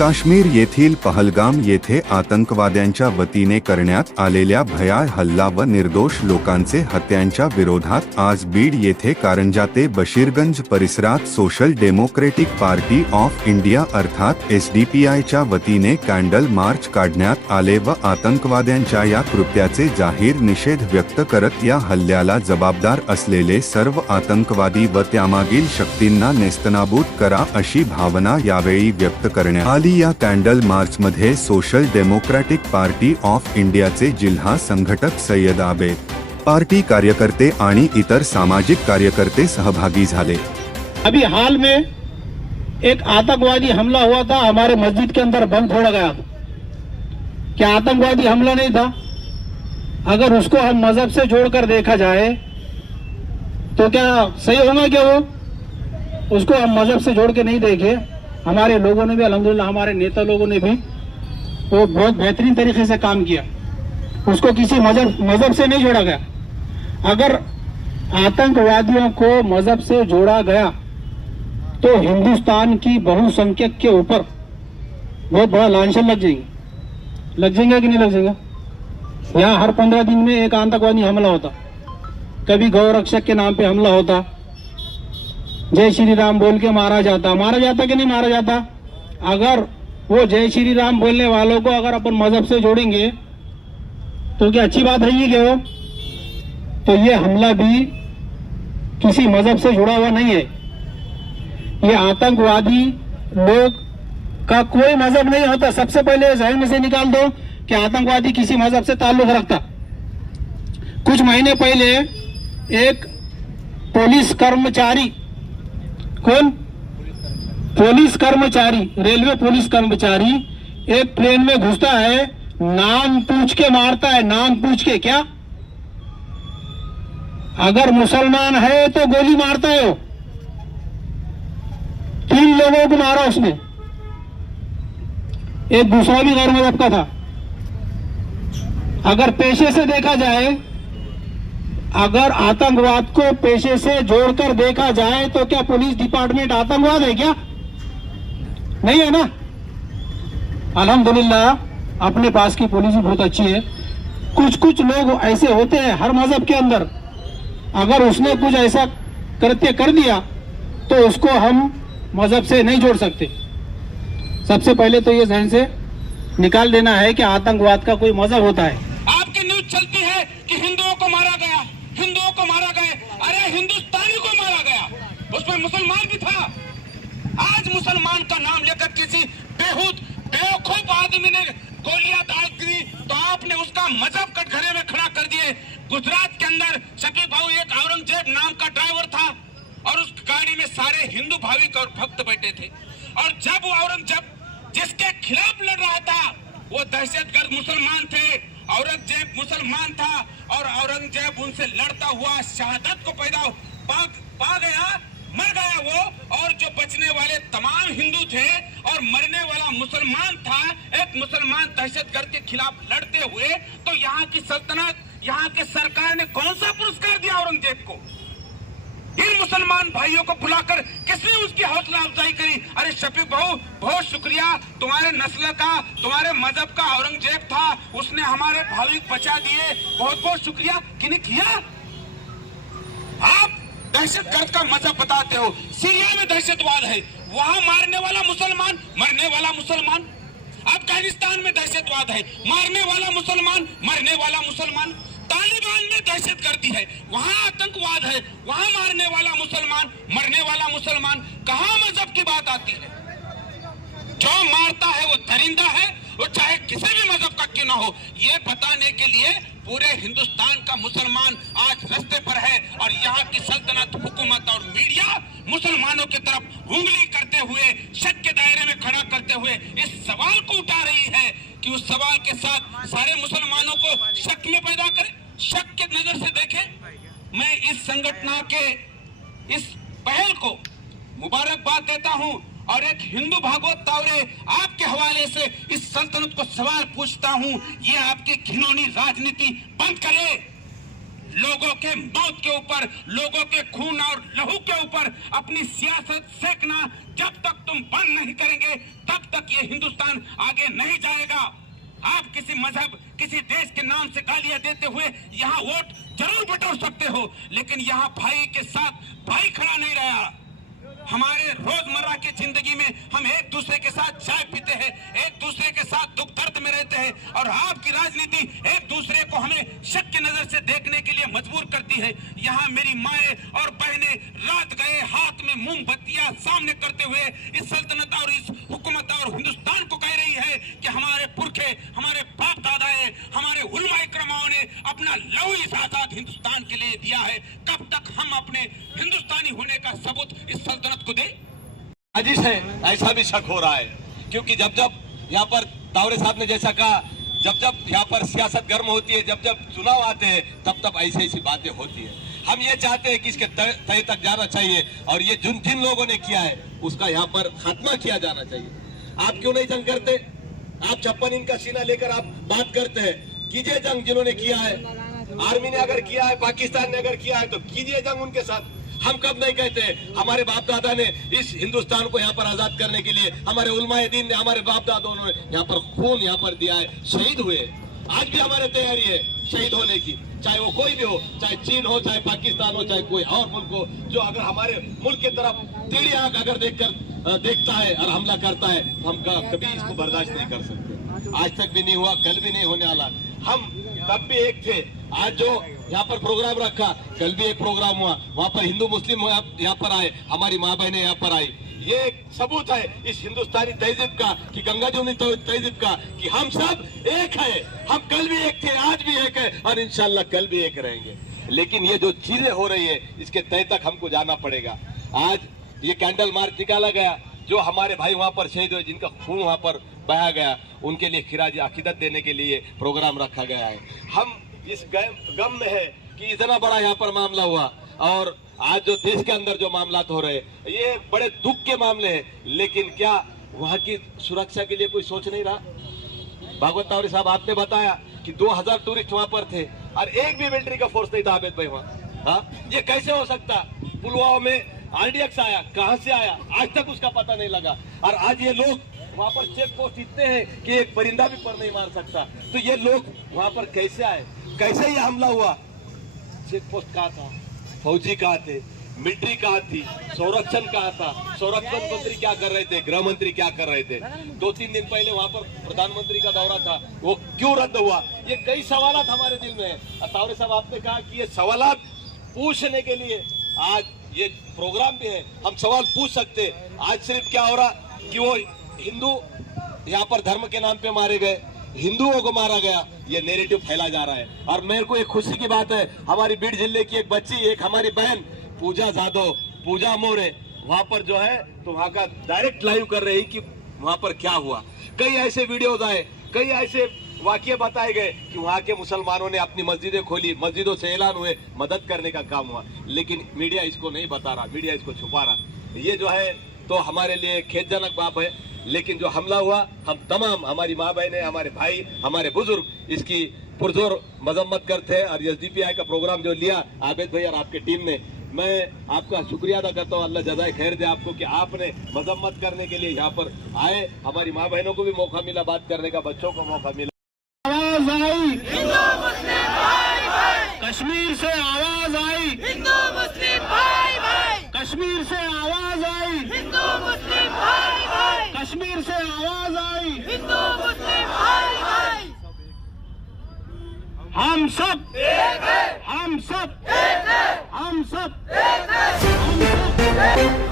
काश्मीर येथील पहलगाम येथे आतंकवाद्यांच्या वतीने करण्यात आलेल्या भयाळ हल्ला व निर्दोष लोकांचे हत्यांच्या विरोधात आज बीड येथे कारंजा ते बशीरगंज परिसरात social democratic party of India अर्थात SDPIच्या वतीने कॅन्डल मार्च काढण्यात आले व आतंकवाद्यांच्या या कृत्याचे जाहीर निषेध व्यक्त करत या हल्ल्याला जबाबदार असलेले सर्व आतंकवादी व त्यामागील शक्तींना नेस्तनाबूत करा अशी भावना यावेळी व्यक्त करण्यात आली। या कॅन्डल मार्च मध्ये सोशल डेमोक्रेटिक पार्टी ऑफ इंडियाचे जिल्हा संघटक सय्यद आबेद, पार्टी कार्यकर्ते आणि इतर सामाजिक कार्यकर्ते सहभागी झाले। अभी हाल में एक आतंकवादी हमला हुआ था, हमारे मस्जिद के अंदर बम फोड़ा गया। क्या आतंकवादी हमला नहीं था? अगर उसको हम मजहब से जोड़कर देखा जाए तो क्या सही होगा? क्या वो उसको हम मजहब से जोड़ के नहीं देखे, हमारे लोगों ने भी अल्हम्दुलिल्लाह, हमारे नेता लोगों ने भी वो बहुत बेहतरीन तरीके से काम किया। उसको किसी मजहब से नहीं जोड़ा गया। अगर आतंकवादियों को मजहब से जोड़ा गया तो हिंदुस्तान की बहुसंख्यक के ऊपर बहुत बड़ा लांछन लग जाएगा कि नहीं लग जाएगा? यहाँ हर 15 दिन में एक आतंकवादी हमला होता, कभी गौरक्षक के नाम पे हमला होता, जय श्री राम बोल के मारा जाता कि नहीं मारा जाता? अगर वो जय श्री राम बोलने वालों को अगर अपन मजहब से जोड़ेंगे तो क्या अच्छी बात है ये? क्या वो तो ये हमला भी किसी मजहब से जुड़ा हुआ नहीं है। ये आतंकवादी लोग का कोई मजहब नहीं होता। सबसे पहले जहन में से निकाल दो कि आतंकवादी किसी मजहब से ताल्लुक रखता। कुछ महीने पहले एक पुलिस कर्मचारी, कौन? पुलिस कर्मचारी, रेलवे पुलिस कर्मचारी एक ट्रेन में घुसता है, नाम पूछ के मारता है। नाम पूछ के क्या? अगर मुसलमान है तो गोली मारता है वो। 3 लोगों को मारा उसने, एक दूसरा भी गैर मजहब का था। अगर पेशे से देखा जाए, अगर आतंकवाद को पेशे से जोड़कर देखा जाए तो क्या पुलिस डिपार्टमेंट आतंकवाद है? क्या नहीं है ना। अल्हम्दुलिल्लाह अपने पास की पुलिस भी बहुत अच्छी है। कुछ लोग ऐसे होते हैं हर मजहब के अंदर, अगर उसने कुछ ऐसा कृत्य कर दिया तो उसको हम मजहब से नहीं जोड़ सकते। सबसे पहले तो ये जहन से निकाल देना है कि आतंकवाद का कोई मजहब होता है। आपकी न्यूज चलती है कि हिंदुओं को मारा गया, हिंदुओं को मारा गया। अरे हिंदुस्तानी को मारा गया, उसमें मुसलमान भी था। आज मुसलमान का नाम लेकर किसी बेवकूफ आदमी ने गोलियां दाग दी तो आपने उसका मजहब कटघरे में खड़ा कर दिए। गुजरात के अंदर शकीब भाऊ एक औरंगजेब नाम का ड्राइवर था और उस गाड़ी में सारे हिंदू भाविक और भक्त बैठे थे। और जब वो औरंगजेब जिसके खिलाफ लड़ रहा था वो दहशतगर्द मुसलमान थे, औरंगजेब मुसलमान था और औरंगजेब उनसे लड़ता हुआ शहादत को पा गया, मर गया वो। और जो बचने वाले तमाम हिंदू थे और मरने वाला मुसलमान था, एक मुसलमान दहशतगर्द के खिलाफ लड़ते हुए। तो यहाँ की सल्तनत, यहाँ के सरकार ने कौन सा पुरस्कार दिया औरंगजेब को? इन मुसलमान भाइयों को बुलाकर किसने उसकी हौसला अफजाई करी? अरे शफीक भाऊ बहुत शुक्रिया, तुम्हारे नस्ल का, तुम्हारे मजहब का औरंगजेब था, उसने हमारे भाविक बचा दिए, बहुत बहुत शुक्रिया। किने किया? आप दहशतगर्द का मजहब बताते हो। सीरिया में दहशतवाद है, वहां मारने वाला मुसलमान, मरने वाला मुसलमान। अफगानिस्तान में दहशतवाद है, मारने वाला मुसलमान, मरने वाला मुसलमान। तालिबान में दहशतगर्दी है, वहां आतंकवाद है, वहां मारने वाला मुसलमान, मरने वाला मुसलमान। कहां मजहब की बात आती है? जो मारता है वो दरिंदा है, वो चाहे किसी भी मजहब का क्यों ना हो। ये बताने के लिए पूरे हिंदुस्तान का मुसलमान आज रास्ते पर है और यहाँ की सल्तनत, हुकूमत और मीडिया मुसलमानों की तरफ उंगली करते हुए, शक के दायरे में खड़ा करते हुए इस सवाल को उठा रही है कि उस सवाल के साथ सारे मुसलमानों को शक में पैदा करे, शक के नजर से देखे। मैं इस संगठन के इस पहल को मुबारकबाद देता हूं और एक हिंदू भागवत तावरे आपके हवाले से इस सल्तनत को सवाल पूछता हूं, ये आपकी घिनौनी राजनीति बंद करे। लोगों के मौत के ऊपर, लोगों के खून और लहू के ऊपर अपनी सियासत सेकना जब तक तुम बंद नहीं नहीं करेंगे तब तक ये हिंदुस्तान आगे नहीं जाएगा। आप किसी मजहब, किसी देश के नाम से गालियां देते हुए यहाँ वोट जरूर बटोर सकते हो, लेकिन यहाँ भाई के साथ भाई खड़ा नहीं रहा। हमारे रोजमर्रा की जिंदगी में हम एक दूसरे के साथ चाय पीते हैं, एक दूसरे के साथ दुख दर्द में रहते हैं, और आपकी राजनीति एक दूसरे को हमें शक की नजर से देखने के लिए मजबूर करती है। यहाँ मेरी माएं और बहनें रात गए हाथ में मोमबत्तियां सामने करते हुए इस सल्तनत और इस हुकूमत और हिंदुस्तान को कह रही है कि हमारे पुरखे, हमारे बाप दादाएं, हमारे उलमाए करमाओं ने अपना लहू इस आजाद हिंदुस्तान के लिए दिया है। कब तक हम अपने हिंदुस्तानी होने का सबूत इस सल्तनत को दे? साजिश है, ऐसा भी शक हो रहा है, क्योंकि जब जब यहाँ पर तावरे साहब ने जैसा कहा, जब जब यहाँ पर सियासत गर्म होती है, जब जब चुनाव आते हैं, तब तब ऐसी ऐसी बातें होती है। हम ये चाहते हैं कि इसके तय तक जाना चाहिए, और ये जिन लोगों ने किया है उसका यहाँ पर खात्मा किया जाना चाहिए। आप क्यों नहीं जंग करते? आप 56 इंच का सीना लेकर आप बात करते हैं, कीजिए जंग जिन्होंने किया है। आर्मी ने अगर किया है, पाकिस्तान ने अगर किया है, तो कीजिए जंग उनके साथ। हम कब नहीं कहते? हमारे बाप दादा ने इस हिंदुस्तान को यहाँ पर आजाद करने के लिए, हमारे उलमाए दीन ने, हमारे बाप दादों ने यहाँ पर खून यहाँ पर दिया है, शहीद हुए। आज भी हमारे तैयारी है शहीद होने की, चाहे वो कोई भी हो, चाहे चीन हो, चाहे पाकिस्तान हो, चाहे कोई और मुल्क हो, जो अगर हमारे मुल्क की तरफ टेढ़ी आंख अगर देखता है और हमला करता है, तो हम कभी इसको बर्दाश्त नहीं कर सकते। आज तक भी नहीं हुआ, कल भी नहीं होने वाला। हम तब भी एक थे, आज जो यहाँ पर प्रोग्राम रखा, कल भी एक प्रोग्राम हुआ, वहाँ पर हिंदू मुस्लिम यहाँ पर आए, हमारी माँ बहनें यहाँ पर आई। ये एक सबूत है इस हिंदुस्तानी तहजीब का, कि गंगा जमुनी तहजीब का, कि हम सब एक है। हम कल भी एक थे, आज भी एक है, और इंशाल्लाह कल भी एक रहेंगे। लेकिन ये जो चीजें हो रही है, इसके तय तक हमको जाना पड़ेगा। आज ये कैंडल मार्च निकाला गया, जो हमारे भाई वहाँ पर शहीद हुए, जिनका खून वहाँ पर बहा गया, उनके लिए खिराज अकीदत देने के लिए प्रोग्राम रखा गया है। हम इस गम में है कि इतना बड़ा यहाँ पर मामला हुआ, और आज जो देश के अंदर जो मामला हो रहे हैं, ये बड़े दुख के मामले हैं। लेकिन क्या वहाँ की सुरक्षा के लिए कोई सोच नहीं रहा? भागवत तावरी साहब, आपने बताया कि 2000 टूरिस्ट वहाँ पर थे, और एक भी मिलिट्री का फोर्स नहीं था आबिद भाई वहाँ। हाँ, ये कैसे हो सकता? पुलवामा में RDX आया, कहाँ से आया, आज तक उसका पता नहीं लगा। और आज ये लोग वहाँ पर चेक पोस्ट इतने हैं कि एक परिंदा भी पर नहीं मार सकता। तो ये लोग वहाँ पर कैसे आए, कैसे ये हमला हुआ? चेक पोस्ट कहाँ था, फौजी कहाँ थे, मिलिट्री कहाँ थी, संरक्षण कहाँ था, संरक्षण मंत्री क्या कर रहे थे, गृह मंत्री क्या कर रहे थे? 2-3 दिन पहले वहाँ पर प्रधानमंत्री का दौरा था, वो क्यों रद्द हुआ? ये कई सवालात हमारे दिल में है। तावरे साहब, आपने कहा कि ये सवालात पूछने के लिए आज ये प्रोग्राम भी है, हम सवाल पूछ सकते। आज सिर्फ क्या हो रहा कि वो हिंदू यहाँ पर धर्म के नाम पे मारे गए, हिंदुओं को मारा गया, ये नैरेटिव फैला जा रहा है। और मेरे को एक खुशी की बात है, हमारी बीड़ जिले की एक बच्ची, एक हमारी बहन पूजा जादव, पूजा मोरे, वहां पर जो है तो वहां का डायरेक्ट लाइव कर रही कि वहां पर क्या हुआ। कई ऐसे वीडियोज आए, कई ऐसे वाकये बताए गए कि वहां के मुसलमानों ने अपनी मस्जिदें खोली, मस्जिदों से ऐलान हुए, मदद करने का काम हुआ। लेकिन मीडिया इसको नहीं बता रहा, मीडिया इसको छुपा रहा। ये जो है तो हमारे लिए खेदजनक बात है। लेकिन जो हमला हुआ, हम तमाम, हमारी माँ बहनें, हमारे भाई, हमारे बुजुर्ग इसकी पुरजोर मजम्मत करते हैं। और SDPI का प्रोग्राम जो लिया आबिद भाई और आपके टीम ने, मैं आपका शुक्रिया अदा करता हूँ। अल्लाह जज़ाए खैर दे आपको कि आपने मजम्मत करने के लिए यहाँ पर आए। हमारी माँ बहनों को भी मौका मिला बात करने का, बच्चों को मौका मिला। आवाज आई, कश्मीर से आवाज आई, हिंदू मुस्लिम भाई भाई, कश्मीर से आवाज आई, हिंदू मुस्लिम भाई भाई, कश्मीर से आवाज आई। हिंदू मुस्लिम भाई भाई, हम सब एक है, हम सब एक है, हम सब एक है, हम सब